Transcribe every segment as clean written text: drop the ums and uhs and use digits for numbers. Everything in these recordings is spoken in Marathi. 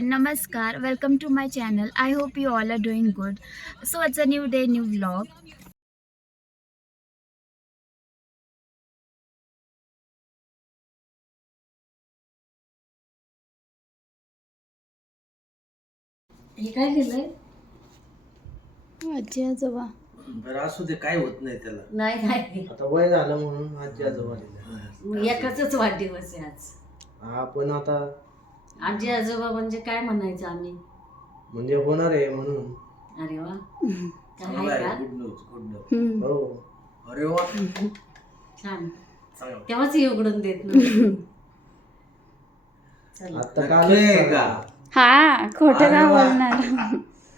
everyone, Namaskar. Welcome to my channel. I hope you all are doing good. So it's a new day, new vlog. हे काय केलंय? आजी आजोबा बरं असू दे, काय होत नाही त्याला. नाही नाही आता वय झालं म्हणून आजी आजोबा दिले. एकाच वाढदिवस आहे आज. हा पण आता आजी आजोबा म्हणजे काय म्हणायचं आम्ही? म्हणजे होणार आहे म्हणून. अरे वा, काय आहे का? Good news. हो. अरे वा, छान. तेव्हाच हे उघडून देत नाही. चला. आता कालच का? हा खोटं अरे ना वा. बोलणार.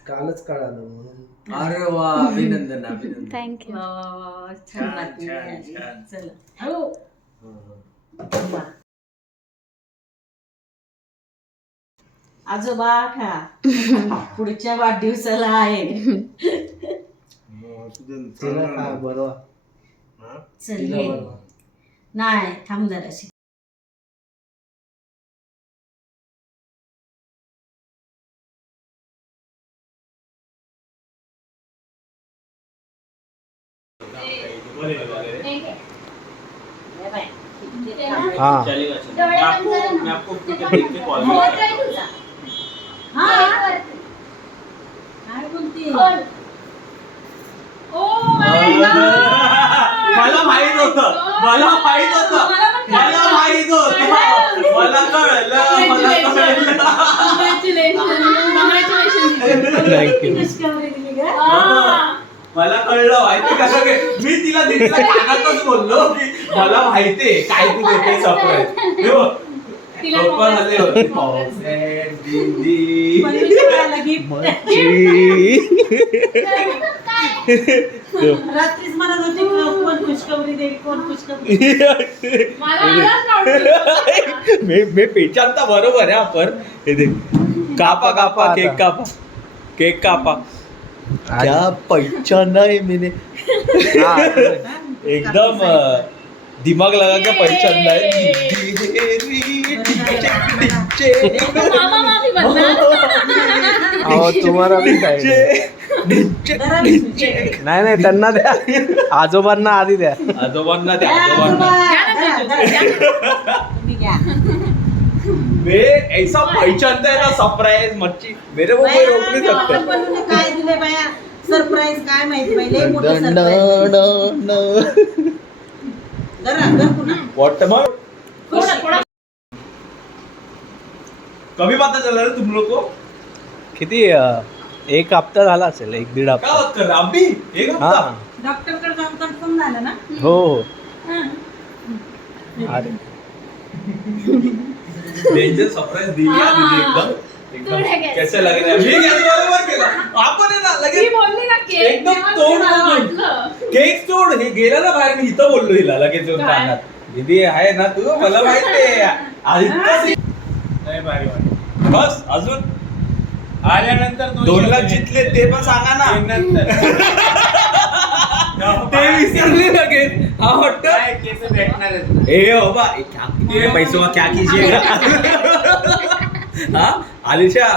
कालच कळालं म्हणून. अरे वा, अभिनंदन अभिनंदन. थँक्यू. वा वा वा वा, छान बातमी छान, मिळाली. छान. चला. हो. वा. आजोबा खा, पुढच्या वाढदिवसाला आहे. तिला खा बरं. चल तिला ये. बरं. नाही थांब जराशी. हाँ मैं आपको टिकट देख के कॉल करूंगा। मला माहित होतं, मला माहित होतं, मला माहित होतं, मला कळलं, मला कळलं माहिती कसं काय. मी तिला दिसला कानातच बोललो की मला माहितीये काय तू देते सरप्राईज. पप्पा झाले होते पावसाळ्यात दिंडी. रात्रीच म्हणत होती कोण खुशखबरी देईल, कोण खुशखबरी. मी पेचांता बरोबर आहे आपण. हे देख, कापा कापा केक कापा, केक कापा. क्या पहचाना है मैंने, एकदम दिमाग लगा के पहचानना है. तुम्हाला नाही नाही त्यांना द्या, आजोबांना आधी द्या. आजोबांना द्या, आजोबांना. मैं ऐसा पहचानता है ना सरप्राइज मच्छी, मेरे को कोई रोक नहीं सकता. काय दिले बाया सरप्राईज काय माहिती बाई, लय मोठं सरप्राईज. व्हाट मग कभी पता चला रे तुम लोग को. किती एक हप्ता झाला असेल, एक दीड क्या हप्ता. बात कर रहे हो? अभी एक हा हफ्ता. डॉक्टर कडे जाऊन कन्फर्म झालं ना. हो हो. अरे डेंजर सरप्राइज दिली हा दीदी एकदम. कैसे लग रहा है? मी गॅस बरोबर केला. आपण आहे ना लगेच एकदम तोड बोलून केक तोड. हे गेलं ना बाहेर, मी इथं बोललो हिला लगेच येऊन कानात. दीदी आहे ना तू, मला माहिती आहे. नाही भारी भारी. बस अजून आल्यानंतर 2 लाख जितले ते पण सांगा ना. ते विसरले लगेच. हा वाटतं केस भेटणार. ए बाबा पैसों का क्या कीजिएगा. हाँ आलिशा